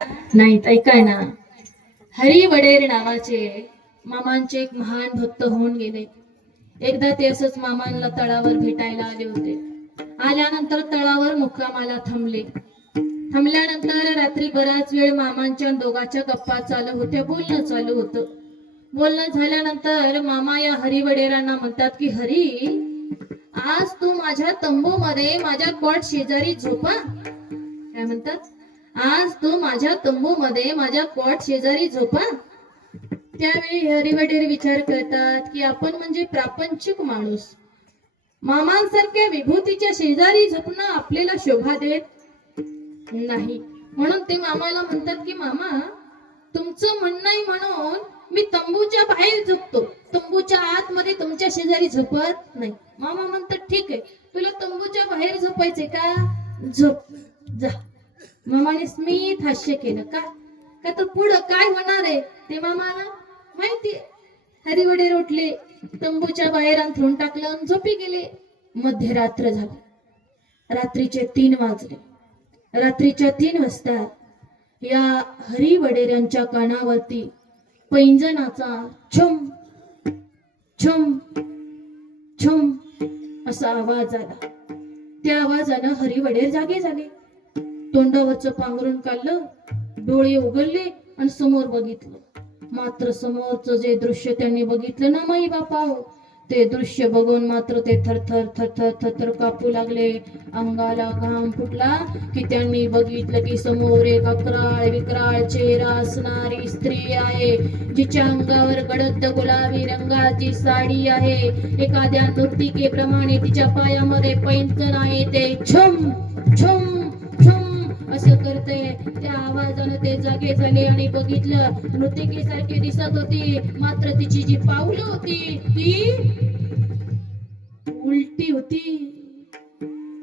नाहीत ऐकाय ना. हरी वडेर नावाचे मामांचे एक महान भक्त होऊन गेले. एकदा ते असंच मामांना तळावर भेटायला आले होते. आल्यानंतर तळावर मुक्कामाला थांबले. थांबल्यानंतर रात्री बराच वेळ मामांच्या दोघाच्या गप्पा चालू होत्या बोलणं चालू होतं. बोलणं झाल्यानंतर मामा या हरी वडेरांना म्हणतात की हरी आज तू माझ्या तंबू मध्ये माझ्या कॉट शेजारी झोपा. काय म्हणतात? आज तू माझ्या तंबू मध्ये माझ्या कॉट शेजारी झोपा. त्यावेळी हरिवडेर विचार करतात की आपण म्हणजे प्रापंचिक माणूस. मामांसारख्या विभूतीच्या शेजारी झोपणं आपल्याला शोभा देत नाही. म्हणून ते मामाला म्हणतात की मामा तुमचं म्हणणं आहे म्हणून मी तंबूच्या बाहेर झोपतो. तंबूच्या आतमध्ये तुमच्या शेजारी झोपत नाही. मामा म्हणतात ठीक आहे. तुला तंबूच्या बाहेर झोपायचे का? झोप. जा. मामाने स्मित हास्य केलं. का? का तर पुढं काय होणार आहे? ते मामाला माहिती हरिवडे रोटले तंबूच्या बाहेर अंथरून टाकलं आणि झोपी गेले. मध्यरात्र झाली. रात्रीचे तीन वाजले. रात्रीच्या तीन वाजता या हरिवडेऱ्यांच्या कानावरती पैंजनाचा छम छम छम असा आवाज आला. त्या आवाजानं हरिवडेर जागे झाले. तोंडावरचं पांघरून काढलं डोळे उघडले आणि समोर बघितलं. मात्र समोरचं जे दृश्य त्यांनी बघितलं ना माई बापा ते दृश्य बघून मात्र ते थरथर थरथर थरथर कापू लागले. अंगाला घाम फुटला की त्यांनी बघितलं की समोर एक अकराळ विक्राळ चेहरा असणारी स्त्री आहे जिच्या अंगावर गडद गुलाबी रंगाची साडी आहे. एखाद्या नृत्तिकेप्रमाणे तिच्या पायामध्ये पैंजण आहे ते छम छम असं करतय त्या आवाजानं ते जागे झाले आणि बघितलं. मृतिकेसारखी दिसत होती. मात्र तिची जी पाऊल होती ती उलटी होती.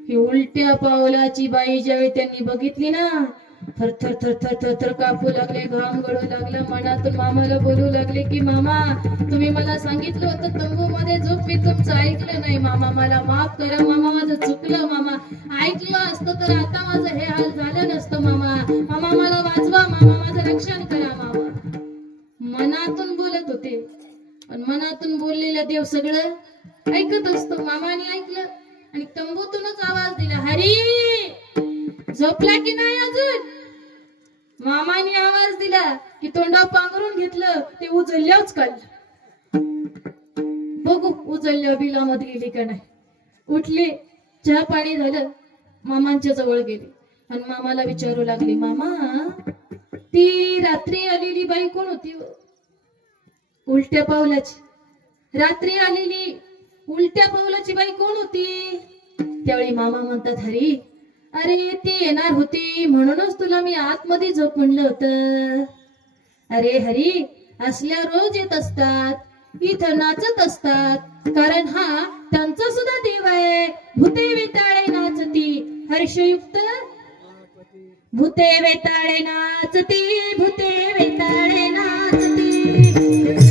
ही उलट्या पावलाची बाई ज्यावेळी त्यांनी बघितली ना थर थर थर थर थर थर कापू लागले घाम गळू लागला मनातून मामाला बोलू लागले की मामा तुम्ही मला सांगितलं होतं तंबू मध्ये झोप मी तुमचं ऐकलं नाही. मामा मला माफ करा मामा माझं चुकलं मामा. ऐकलं असतं तर आता माझं हे हाल झालं नसतं मामा. मामा मला वाचवा मामा माझं रक्षण करा मामा. मनातून बोलत होते. पण मनातून बोललेलं देव सगळं ऐकत असतो. मामाने ऐकलं आणि तंबूतूनच आवाज दिला हरी झोपला की नाही अजून? मामाने आवाज दिला की तोंडा पांघरून घेतलं ते उचलल्याच काल बघू उचलल्या बिलामध्ये गेली का नाही. उठले चहा पाणी झालं मामांच्या जवळ गेले. आणि मामाला विचारू लागले मामा ती रात्री आलेली बाई कोण होती हो? उलट्या पावलाची. रात्री आलेली उलट्या पावलाची बाई कोण होती? त्यावेळी मामा म्हणतात हरी अरे ती येणार होती म्हणूनच तुला मी आतमध्ये झोप म्हणलं होतं. अरे हरी असल्या रोज येत असतात इथं नाचत असतात कारण हा त्यांचा सुद्धा देव आहे. भूते वेताळे नाचती हर्षयुक्त. भूते वेताळे नाचती भूते वेताळे नाचती.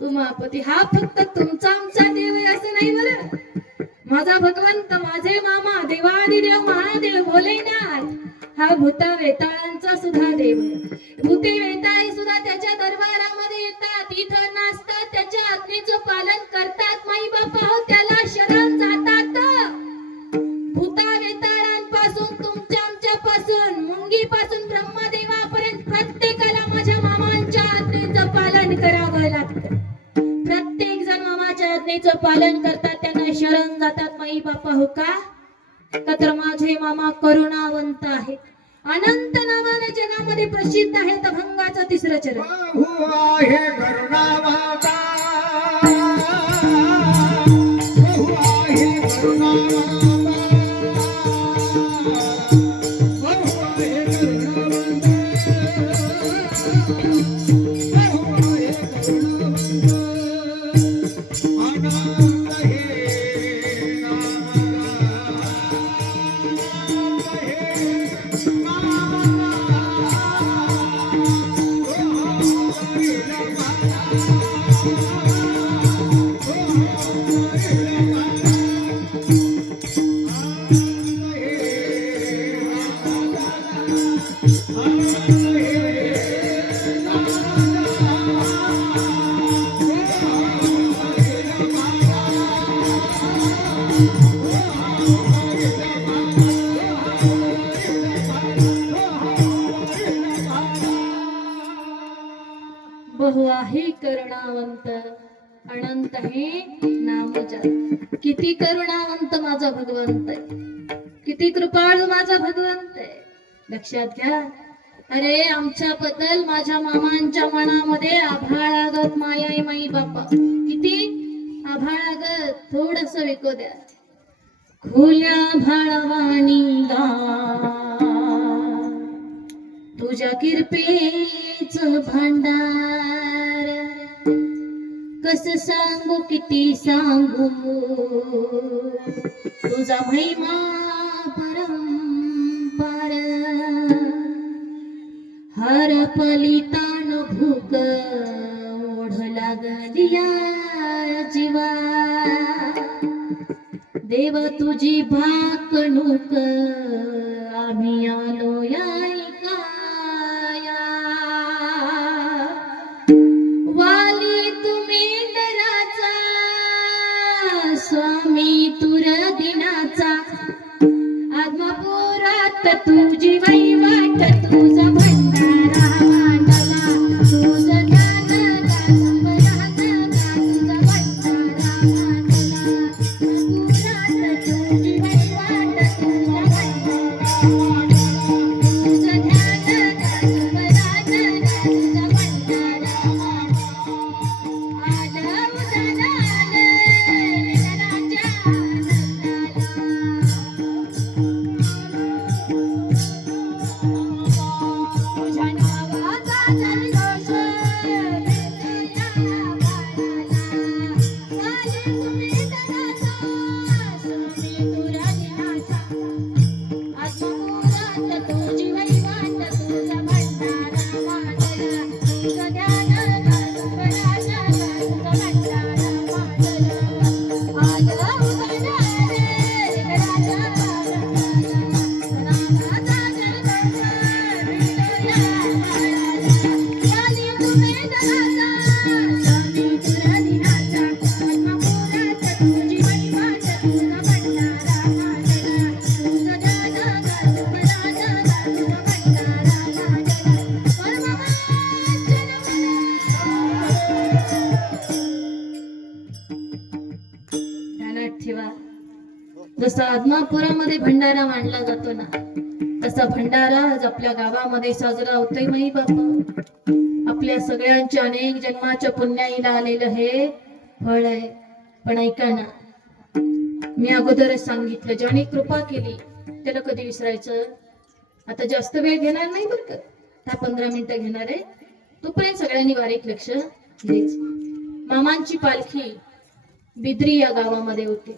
उमापती हा फक्त तुमचा आमचा देव आहे असं नाही बरं? माझा भगवंत माझे मामा देवादिदेव महादेव भोलेनाथ हा भूता वेताळांचा सुद्धा देव भूते वेताळे सुद्धा त्याच्या दरबारामध्ये येतात इथं नाचतात त्याच्या आज्ञेचं पालन करतात माई बापा हो आज्ञेचं पालन करतात त्यांना शरण जातात. माई बापा हो का? तर माझे मामा करुणावंत आहेत. अनंत नावाने जगामध्ये प्रसिद्ध आहेत भंगाचं तिसरं चरण. बहु आहे करुणावंत अनंत हे नामजप. किती करुणावंत माझा भगवंत आहे. किती कृपाळू माझा भगवंत आहे. लक्षात घ्या अरे आमच्या बद्दल माझ्या मामांच्या मनामध्ये आभाळागत माया माई बापा किती आभाळागत थोडस विको द्या. खुल्या भाळवाणी तुझ्या किरपेच भांडार. कस सांगू किती सांगू. तुझा महिमा हर पलितान भूक ओढ लागलिया जीवा. देव तुझी भाकणूक आम्ही आलो या गावामध्ये साजरा होतोय माई बापा. आपल्या सगळ्यांच्या अनेक जन्माच्या पुण्याईला आलेलं हे फळ आहे. पण ऐका ना मी अगोदरच सांगितलं ज्याने कृपा केली त्याला कधी विसरायचं? आता जास्त वेळ घेणार नाही बरं का? दहा पंधरा मिनिटं घेणार आहे. तोपर्यंत सगळ्यांनी बारीक लक्ष द्यायचं. मामांची पालखी बिद्री या गावामध्ये होती.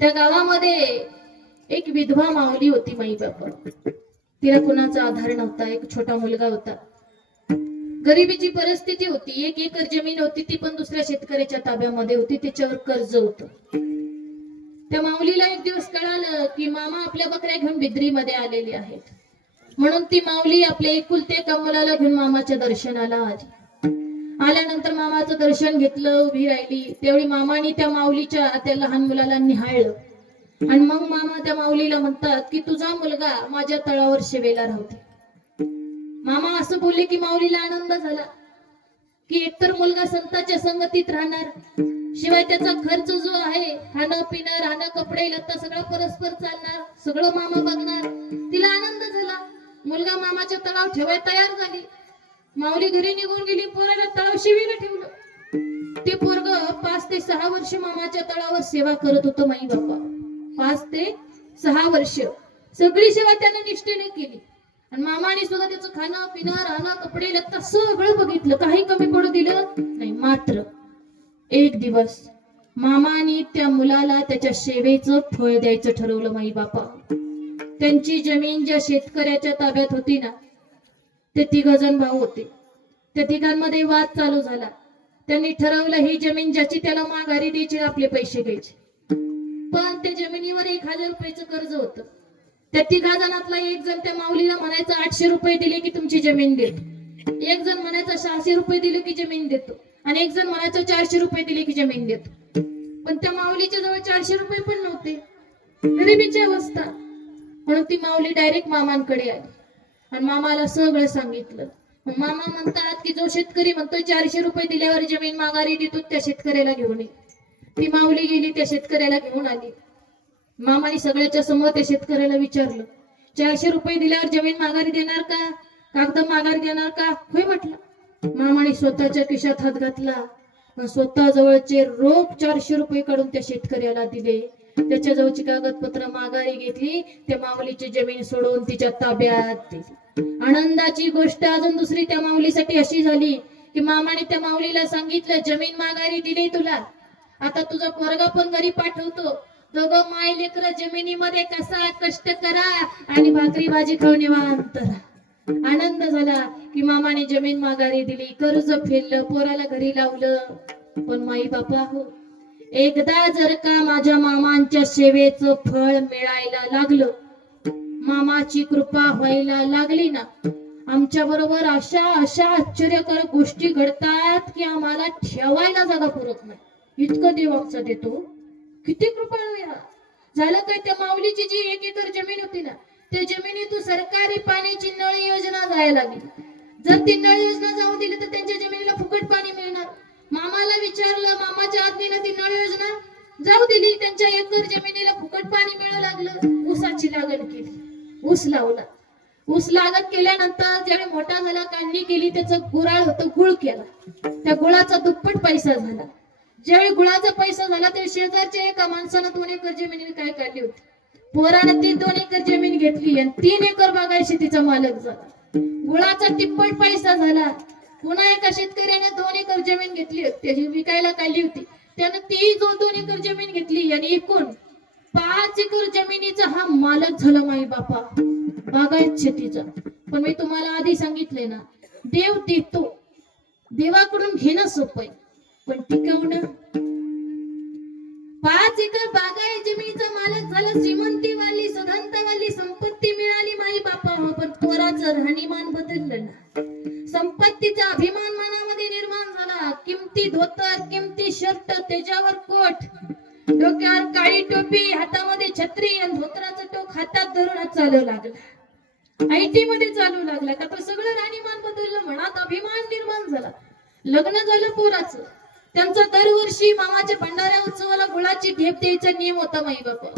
त्या गावामध्ये एक विधवा माऊली होती माई बापा. तिला कुणाचा आधार नव्हता एक छोटा मुलगा होता. गरिबीची परिस्थिती होती एक एकर जमीन होती ती पण दुसऱ्या शेतकऱ्याच्या ताब्यामध्ये होती त्याच्यावर कर्ज होतं. त्या माऊलीला एक दिवस कळालं की मामा आपल्या बकऱ्या घेऊन बिद्रीमध्ये आलेली आहेत. म्हणून ती माऊली आपल्या एकुलते एका मुलाला घेऊन मामाच्या दर्शनाला आली. आल्यानंतर मामाचं दर्शन घेतलं उभी राहिली. तेवढी मामाने त्या माऊलीच्या त्या लहान मुलाला निहाळलं. आणि मग मामा त्या माऊलीला म्हणतात की तुझा मुलगा माझ्या तळावर शेवेला राहते मामा असं बोलले की माऊलीला आनंद झाला. की एकतर मुलगा संतांच्या संगतीत राहणार शिवाय त्याचा खर्च जो आहे खाणं पिणं राहणं कपडे लत्ता सगळं परस्पर चालणार सगळं मामा बघणार. तिला आनंद झाला. मुलगा मामाच्या तळाव ठेवाय तयार झाली. माऊली घरी निघून गेली पोराला तळाव शिवीला ठेवलं. ते पोरग पाच ते सहा वर्ष मामाच्या तळावर सेवा करत होतं माई बापा पाच ते सहा वर्ष. सगळी सेवा त्यानं निष्ठेने केली. आणि मामाने सुद्धा त्याचं खाणं पिणं राहणं कपडे लत्ता सगळं बघितलं. काही कमी पडू दिलं नाही मात्र एक दिवस मामाने त्या मुलाला त्याच्या सेवेचं फळ द्यायचं ठरवलं माई बापा त्यांची जमीन ज्या शेतकऱ्याच्या ताब्यात होती ना ते तिघजण भाऊ होते. त्या तिघांमध्ये वाद चालू झाला. त्यांनी ठरवलं ही जमीन ज्याची त्याला माघारी द्यायची आपले पैसे घ्यायचे. पण त्या जमिनीवर एक हजार रुपयाचं कर्ज होतं. त्या तिघा जणातला एक जण त्या माऊलीला म्हणायचं आठशे रुपये दिले की तुमची जमीन देतो. एक जण म्हणायचं सहाशे रुपये दिले की जमीन देतो. आणि एक जण म्हणायचं चारशे रुपये दिले की जमीन देतो. पण त्या माऊलीच्या जवळ चारशे रुपये पण नव्हते. गरिबीची अवस्था म्हणून ती माऊली डायरेक्ट मामांकडे आली. आणि मामाला सगळं सांगितलं. मामा म्हणतात की जो शेतकरी म्हणतो चारशे रुपये दिल्यावर जमीन माघारी देतो त्या शेतकऱ्याला घेऊन ये. ती माऊली गेली त्या शेतकऱ्याला घेऊन आली. मामाने सगळ्याच्या समोर त्या शेतकऱ्याला विचारलं चारशे रुपये दिल्यावर जमीन माघारी देणार का? कागद माघारी देणार का? होय म्हटलं. मामाने स्वतःच्या खिशात हात घातला स्वतः जवळचे रोख चारशे रुपये काढून त्या शेतकऱ्याला दिले. त्याच्या जवळची कागदपत्र माघारी घेतली त्या माऊलीची जमीन सोडून तिच्या ताब्यात दिली आनंदाची गोष्ट अजून दुसरी त्या माऊलीसाठी अशी झाली की मामाने त्या माऊलीला सांगितलं जमीन माघारी दिली तुला. आता तुझा पोरगा पण घरी पाठवतो. दोघं माय लेकर जमिनीमध्ये कसा कष्ट करा आणि भाकरी भाजी खाऊन निवांत आनंद झाला की मामाने जमीन माघारी दिली कर्ज फेडलं पोराला घरी लावलं. पण माई बापा हो एकदा जर का माझ्या मामांच्या सेवेचं फळ मिळायला लागलं मामाची कृपा व्हायला लागली ना आमच्या बरोबर अशा अशा आश्चर्यकारक गोष्टी घडतात की आम्हाला ठेवायला जागा पुरत नाही. इतकं देवाचं देतो. किती कृपाळू या झालं काय त्या माऊलीची जी एक एकर जमीन होती ना त्या जमिनीतून सरकारी पाण्याची नळ योजना जायला लागली. जर ती नळ योजना जाऊ दिली तर त्यांच्या जमिनीला फुकट पाणी मिळणार. मामाला विचारलं मामाच्या आज्ञेनं ती नळ योजना जाऊ दिली. त्यांच्या एकर जमिनीला फुकट पाणी मिळू लागलं. ऊसाची लागण केली. ऊस लावला. ऊस लागत केल्यानंतर ज्यावेळी मोठा झाला काढणी केली त्याचं गुराळ होतं गुळ केला. त्या गुळाचा दुप्पट पैसा झाला. ज्यावेळी गुळाचा पैसा झाला त्यावेळी शेजारच्या एका माणसानं दोन एकर जमीन काय काढली होती. पोरानं ती दोन एकर जमीन घेतली आणि तीन एकर बागाय शेतीचा मालक झाला. गुळाचा तिप्पट पैसा झाला. पुन्हा एका शेतकऱ्याने दोन एकर जमीन घेतली होती. त्याची विकायला काढली होती. त्यानं ती जो दोन एकर जमीन घेतली आणि एकूण पाच एकर जमिनीचा हा मालक झाला माई बापा. बागायत शेतीचा. पण मी तुम्हाला आधी सांगितले ना देव देतो. देवाकडून घेणं सोपं आहे. पण टिकवणं पाच एकर बागाय जमिनीचा मालक झाला श्रीमंतीवाली सुधंतवाली संपत्ती मिळाली माई बापा हो पण पोराचं राहणीमान बदललं ना. संपत्तीचा अभिमान मनामध्ये निर्माण झाला. किमती धोतर किमती शर्ट त्याच्यावर कोट. डोक्यावर काळी टोपी हातामध्ये छत्री आणि धोतराचं टोक हातात धरून चालू लागला. आयटी मध्ये चालू लागला. का तो सगळं राहणीमान बदललं मनात अभिमान निर्माण झाला. लग्न झालं पोराचं. त्यांचा दरवर्षी मामाच्या भंडाऱ्या उत्सवाला गुळाची ढेप द्यायचा नियम होता माई बापा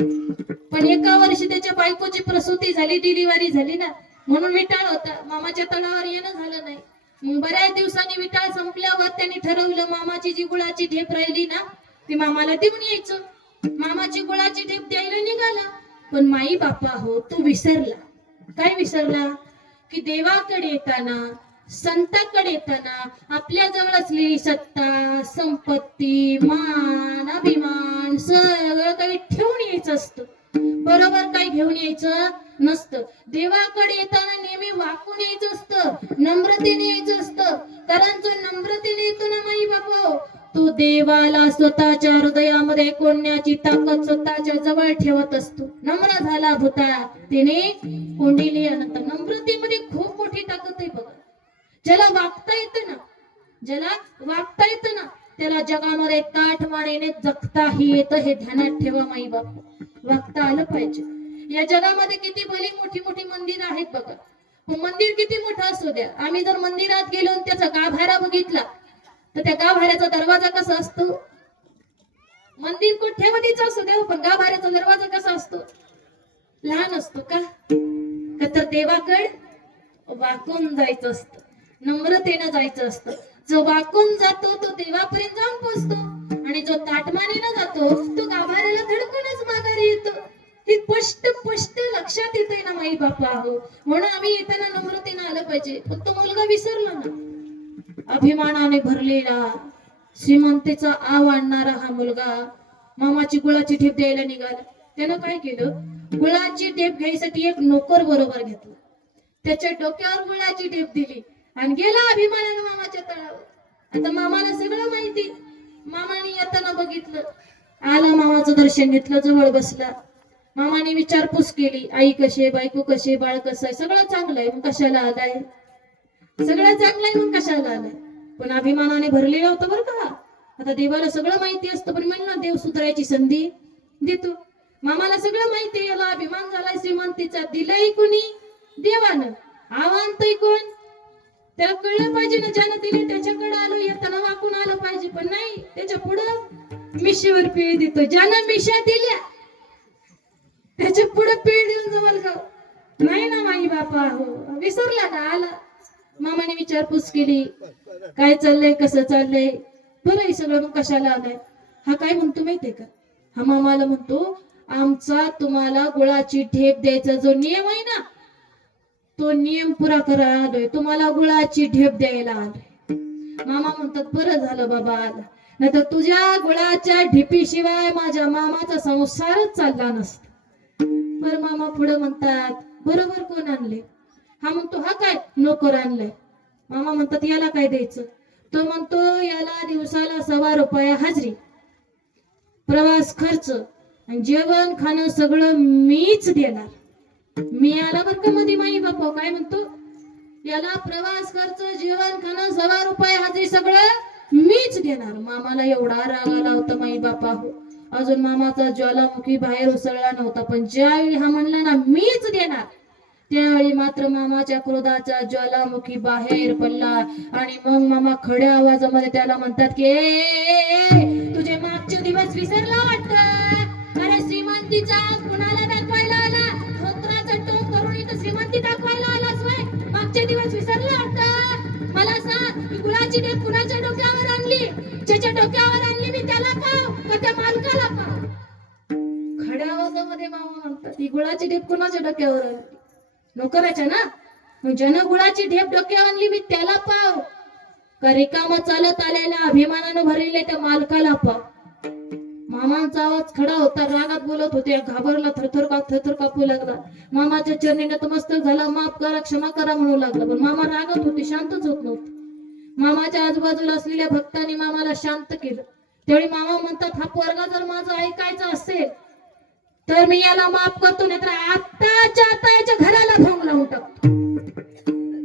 पण एका वर्षी त्याच्या बायकोची प्रसूती झाली डिलिव्हरी झाली ना. म्हणून विटाळ होता. मामाच्या तळावर येणं झालं नाही. मग बऱ्याच दिवसांनी विटाळ संपल्यावर त्यांनी ठरवलं मामाची जी गुळाची ढेप राहिली ना ती मामाला देऊन यायचं. मामाची गुळाची ढेप द्यायला निघाला. पण माई बापा हो तो विसरला. काय विसरला? की देवाकडे येताना संताकडे येताना आपल्या जवळ असलेली सत्ता संपत्ती मान अभिमान सगळं काही ठेवून यायचं असतं. बरोबर काही घेऊन यायचं नसतं. देवाकडे येताना नेहमी वाकून यायचं असतं नम्रतेने यायचं असतं. कारण जो नम्रतेने येतो ना माई बापा तो देवाला स्वतःच्या हृदयामध्ये कोंडण्याची ताकद स्वतःच्या जवळ ठेवत असतो. नम्र झाला भूता त्याने कोंडिली अनंत नम्रतेमध्ये खूप मोठी ताकद आहे बघा. ज्याला वागता येत ना ज्याला वागता येत ना त्याला जगामध्ये ताठ मानेने जगताही येतं हे ध्यानात ठेवा माई बाप. वागता आलं पाहिजे. या जगामध्ये किती भली मोठी मोठी मंदिर आहेत बघा. मंदिर किती मोठं असू द्या. आम्ही जर मंदिरात गेलो त्याचा गाभारा बघितला तर त्या गाभाऱ्याचा दरवाजा कसा असतो? मंदिर कोठ्यामध्येच असू द्या हो, पण गाभाऱ्याचा दरवाजा कसा असतो? लहान असतो का? का तर देवाकड वाकून जायचं असतं. नम्रतेनं जायचं असतं. जो वाकून जातो तो देवापर्यंत जाऊन पोहोचतो. आणि जो ताटमानेनं जातो तो गाभाऱ्याला धडकूनच माघारी येतो. हे स्पष्ट स्पष्ट लक्षात येते ना माई बापा हो. म्हणून आम्ही येताना नम्रतेनं आलं पाहिजे. फक्त मुलगा विसरला ना. अभिमानाने भरलेला श्रीमंतीचा आव आणणारा हा मुलगा मामाची गुळाची ठेप द्यायला निघाला. त्यानं काय केलं? गुळाची टेप घ्यायसाठी एक नोकर बरोबर घेतला. त्याच्या डोक्यावर गुळाची टेप दिली. आणि गेला अभिमानानं मामाच्या तळावर. आता मामाला सगळं माहिती. मामाने येताना बघितलं. आला मामाचं दर्शन घेतलं जवळ बसला. मामाने विचारपूस केली आई कशी बायको कशी बाळ कसं आहे? सगळं चांगलं आहे. मग कशाला आलाय? सगळं चांगलं आहे मग कशाला आलाय? पण अभिमानाने भरलेलं होतं बरं का. आता देवाला सगळं माहिती असतं पण म्हणणं देव सुधारायची संधी देतो. मामाला सगळं माहिती याला अभिमान झालाय श्रीमंतीचा दिलंय कुणी? देवानं. आव्हानतय कोण? त्याला कळलं पाहिजे ना ज्यानं दिले त्याच्याकडे आलो येताना वाकून आलं पाहिजे. पण नाही त्याच्या पुढं मिशीवर पीळ देतो ज्यानं मिशा दिल्या त्याच्या पुढे पीळ देऊन जवळ गाव नाही ना माई बापा हो. विसरला ना आला. मामाने विचारपूस केली काय चाललंय कसं चाललंय? बरं आहे सगळं मग कशाला आलाय? हा काय म्हणतो माहितीये का? हा मामाला म्हणतो आमचा तुम्हाला गुळाची ठेप द्यायचा जो नियम आहे ना तो नियम पुरा करायला आलोय तुम्हाला गुळाची ढेप द्यायला आलोय. मामा म्हणतात बरं झालं बाबा आला. नाही तर तुझ्या गुळाच्या ढिपीशिवाय माझ्या मामाचा संसारच चालला नसता. बर मामा पुढे म्हणतात बरोबर कोण आणले हा म्हणतो हा काय नोकर आणलाय? मामा म्हणतात याला काय द्यायचं? तो म्हणतो याला दिवसाला सव्वा रुपया हाजरी प्रवास खर्च आणि जेवण खाणं सगळं मीच देणार. मी आला बर का मध्ये माई बापा काय म्हणतो? याला प्रवास खर्च जेवण खाणं सवा रुपये हजरी सगळं मीच देणार. मामाला एवढा राग आला होता माई बापा. हो अजून मामाचा ज्वालामुखी बाहेर उसळला नव्हता पण ज्यावेळी हा म्हणला ना मीच देणार त्यावेळी मात्र मामाच्या क्रोधाचा ज्वालामुखी बाहेर पडला. आणि मग मामा खड्या आवाजामध्ये त्याला म्हणतात की "ए, ए, ए, तुझे मागचे दिवस विसरला वाटत? अरे श्रीमंतीचा कुणाला दाखवायला आला टोक करून श्रीमंती दाखवायला आलास वय? मागचे दिवस विसरला वाटत मला सांग ही गुळाची डेप कुणाच्या डोक्यावर आणली? ज्याच्या डोक्यावर आणली मी त्याला पाव का त्या मालकाला पाव? खड्या आवाजामध्ये मामा म्हणतात ही गुळाची ढेप कुणाच्या डोक्यावर आणली? नोकराच्या ना? मग ज्यानं गुळाची ढेप डोक्यावर आणली मी त्याला पाव. का रिकामा चालत आलेल्या अभिमानानं भरलेल्या त्या मालकाला पाव? मामांचा आवाज खडा होता रागात बोलत होते. घाबरला थरथर का थरथर कापू लागला. मामाच्या चरणी नतमस्तक झाला. माफ करा क्षमा करा म्हणू लागला. पण मामा रागात होते शांतच होत नव्हते. मामाच्या आजूबाजूला असलेल्या भक्तांनी मामाला शांत केलं. त्यावेळी मामा म्हणतात हा पोरगा जर माझं ऐकायचं असेल तर मी याला माफ करतो नाही तर आत्ताच्या आता याच्या घराला भोंग लावून टाकतो.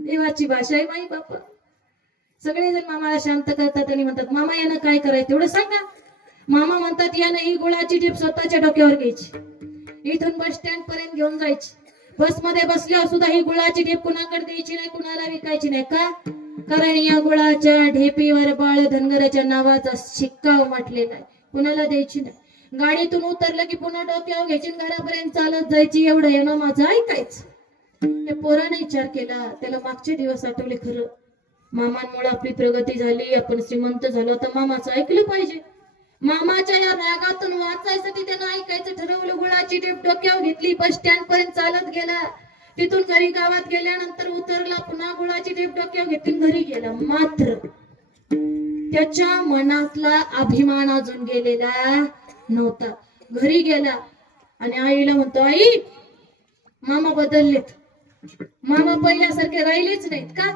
देवाची भाषा आहे माई बापा सगळेजण मामाला शांत करतात आणि म्हणतात मामा यानं काय करायचं? तेवढं सांगा. मामा म्हणतात याने ही गुळाची टीप स्वतःच्या डोक्यावर घ्यायची. इथून बस स्टँड पर्यंत घेऊन जायची. बसमध्ये बसल्यावर सुद्धा ही गुळाची ढेप कुणाकडे द्यायची नाही कुणाला विकायची नाही. का? कारण या गुळाच्या ढेपीवर बाळ धनगराच्या नावाचा शिक्का उमटलेला आहे. कुणाला द्यायची नाही. गाडीतून उतरलं की पुन्हा डोक्यावर घ्यायची घरापर्यंत चालत जायची. एवढं येणं माझं ऐकायचं. या पोराने विचार केला. त्याला मागचे दिवस आठवले खरं. मामांमुळे आपली प्रगती झाली आपण श्रीमंत झालो. तर मामाचं ऐकलं पाहिजे. मामाच्या या रागातून वाचायसाठी त्यानं ऐकायचं ठरवलं गुळाची टेप डोक्यावर घेतली बस स्टँड पर्यंत चालत गेला. तिथून घरी गावात गेल्यानंतर उतरला पुन्हा गुळाची टेप डोक्यावर घेतली घरी गेला. मात्र त्याच्या मनातला अभिमान अजून गेलेला नव्हता. घरी गेला आणि आईला म्हणतो आई मामा बदललेत. मामा पहिल्यासारखे राहिलेच नाहीत का?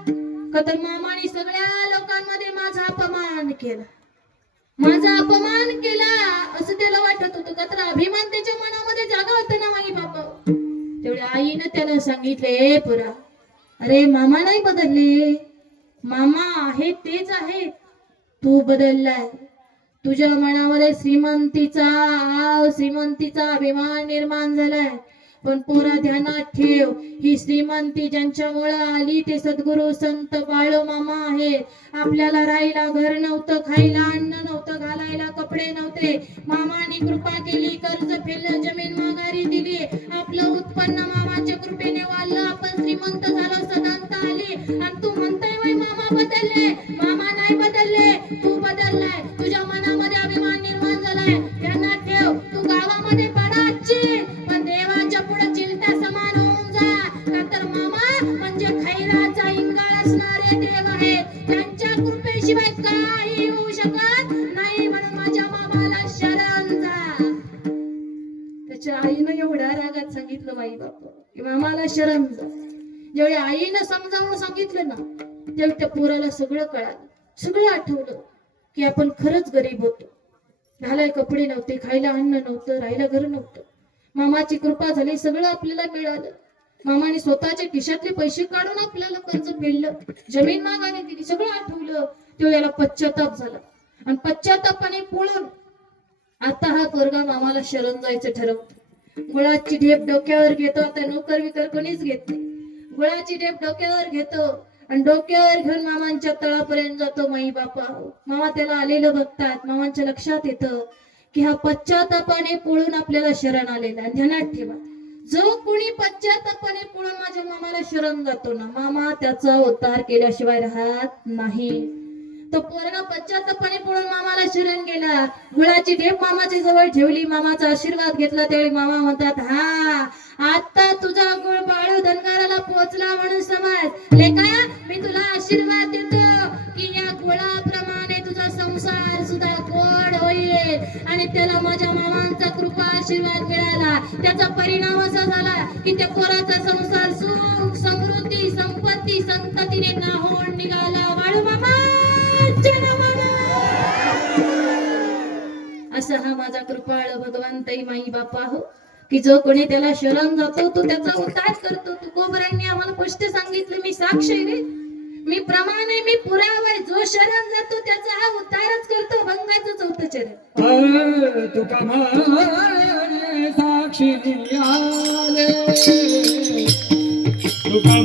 का तर मामाने सगळ्या लोकांमध्ये माझा अपमान केला. माझा अपमान केला असं त्याला वाटत होतं. का तर अभिमान त्याच्या मनामध्ये जागा होता ना माई बाबा. तेवढ्या आईनं त्याला सांगितले पुरा अरे मामा नाही बदलले. मामा आहे तेच आहे. तू बदललाय. तुझ्या मनामध्ये श्रीमंतीचा आव श्रीमंतीचा अभिमान निर्माण झालाय. पण पोरा ध्यानात ठेव. ही श्रीमंती ज्यांच्यामुळे आली ते सद्गुरु संत बाळो मामा आहेत आपल्याला राहायला घर नव्हतं खायला अन्न नव्हतं घालायला कपडे नव्हते. मामाने कृपा केली कर्ज फेडलं जमीन माघारी दिली. आपलं उत्पन्न मामाच्या कृपेने वाढलं. आपण श्रीमंत झालो सदांत आली. आणि तू म्हणताय वय मामा बदलले. मामा नाही बदलले. तू बदललाय. तुझ्या मनामध्ये अभिमान निर्माण झालाय. ध्यानात ठेव. तू गावामध्ये पडा पण देवाच्या पुढे चिलटा समान होऊन जा. का तर मामा म्हणजे खैराचा इंगाळ असणारे देव आहे. त्यांच्या कृपेशिवाय काही होऊ शकत नाही म्हणून माझ्या मामाला शरण जा. त्याच्या आईनं एवढ्या रागात सांगितलं माई बाप की मामाला शरण जा. ज्यावेळी आईनं समजावून सांगितलं ना त्यावेळी त्या पोराला सगळं कळालं. सगळं आठवलं की आपण खरंच गरीब होतो. घालायला कपडे नव्हते खायला अन्न नव्हतं राहायला घर नव्हतं. मामाची कृपा झाली सगळं आपल्याला मिळालं. मामाने स्वतःच्या खिशातले पैसे काढून आपल्याला कर्ज फेडलं. जमीन मागाने दिली सगळं आठवलं. तो याला पश्चाताप झाला. आणि पश्चातापाने पळून आता हा पोरगा मामाला शरण जायचं ठरवतो. गुळाची ढेप डोक्यावर घेतो आता नोकर विकर कोणीच घेत नाही. गुळाची ढेप डोक्यावर घेतो आणि डोक्यावर घेऊन मामांच्या तळापर्यंत जातो माई बापा मामा त्याला आलेलं बघतात मामांच्या लक्षात येतं. की हा पश्चातापाने पळून आपल्याला शरण आलेला आहे. ध्यानात ठेवा. जो कोणी पश्चातापाने पळून माझ्या मामाला शरण जातो ना मामा त्याचा उद्धार केल्याशिवाय राहत नाही. तो पोरगा पश्चातापाने पळून मामाला शरण गेला. गुळाची ढेप मामाच्या जवळ ठेवली. मामाचा आशीर्वाद घेतला. त्यावेळी मामा म्हणतात हा आता तुझा गुळ बाळू धनगाराला पोहोचला म्हणून समज. लेखा मी तुला आशीर्वाद देतो की या गुळा होईल आणि त्याला माझ्या मामांचा कृपा आशीर्वाद मिळाला. त्याचा परिणाम असा झाला की त्या पोराचा संसार सुख समृद्धी संपत्ती संततीने नाहून निघाला. वाळू मामा असा हा माझा कृपाळ भगवंतई माई बापा हो की जो कोणी त्याला शरण जातो तो त्याचा उतार करतो. तुकोबरांनी आम्हाला स्पष्ट सांगितलं मी साक्ष आहे रे. मी प्रमाणे मी पुरावाय जो शरण जातो त्याचा हा उतारच करतो भंगाचं चौथं चरण. तुका साक्षी आले तुका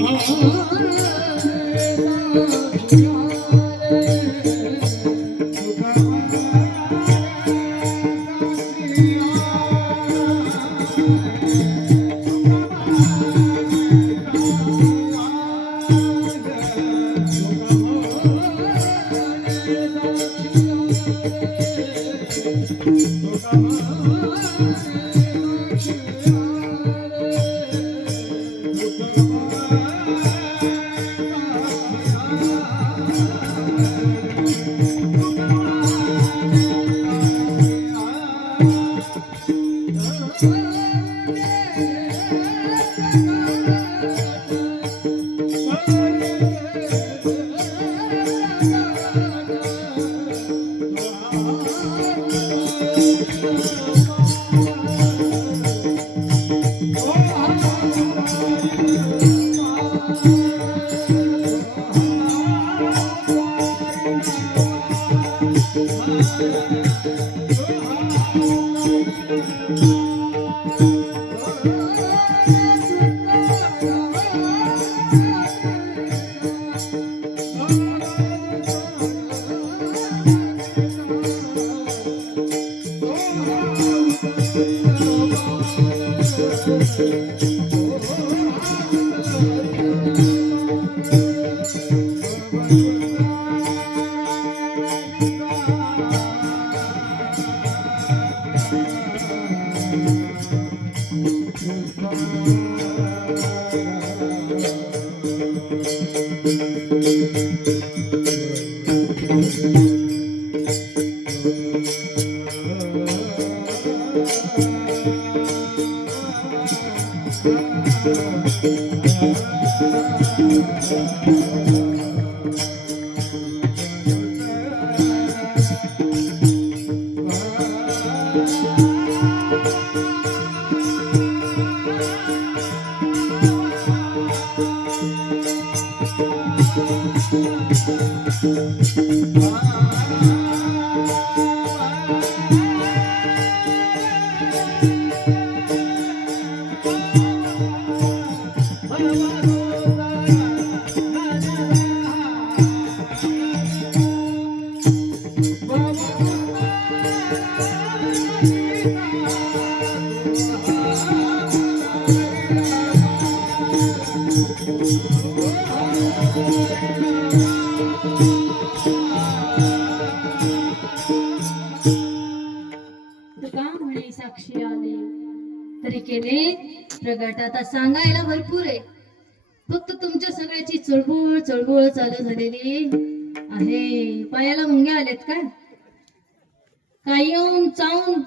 का येऊन चावून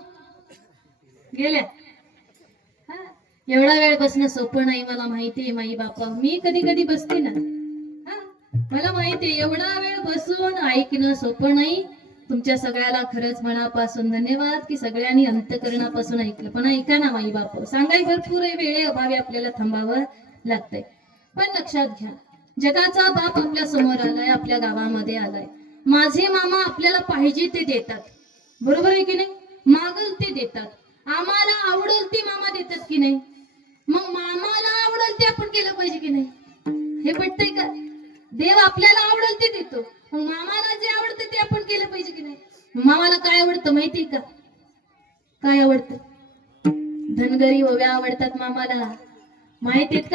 गेल्या. एवढा वेळ बसणं सोपं नाही मला माहिती आहे माई बापा मी कधी कधी बसते ना. मला माहिती आहे एवढा वेळ बसून ऐकणं सोपं नाही. तुमच्या सगळ्याला खरंच मनापासून धन्यवाद की सगळ्यांनी अंतकरणापासून ऐकलं. पण ऐका ना माई बाप सांगाय भरपूर वेळे अभावी आपल्याला थांबावं लागतंय. पण लक्षात घ्या जगाचा बाप आपल्यासमोर आलाय आपल्या गावामध्ये आलाय. माझे मामा आपल्याला पाहिजे ते देतात. बरोबर आहे की नाही? मागल ते देतात. आम्हाला आवडल ते मामा देतात की नाही? मग मामाला आवडल ते आपण केलं पाहिजे की नाही? हे पटतंय का? देव आपल्याला आवडल ते देतो. मग मामाला जे आवडतं ते आपण केलं पाहिजे की नाही? मामाला काय आवडतं माहितीये का? काय आवडतं? धनगरी ओव्या आवडतात मामाला. माहितीत का?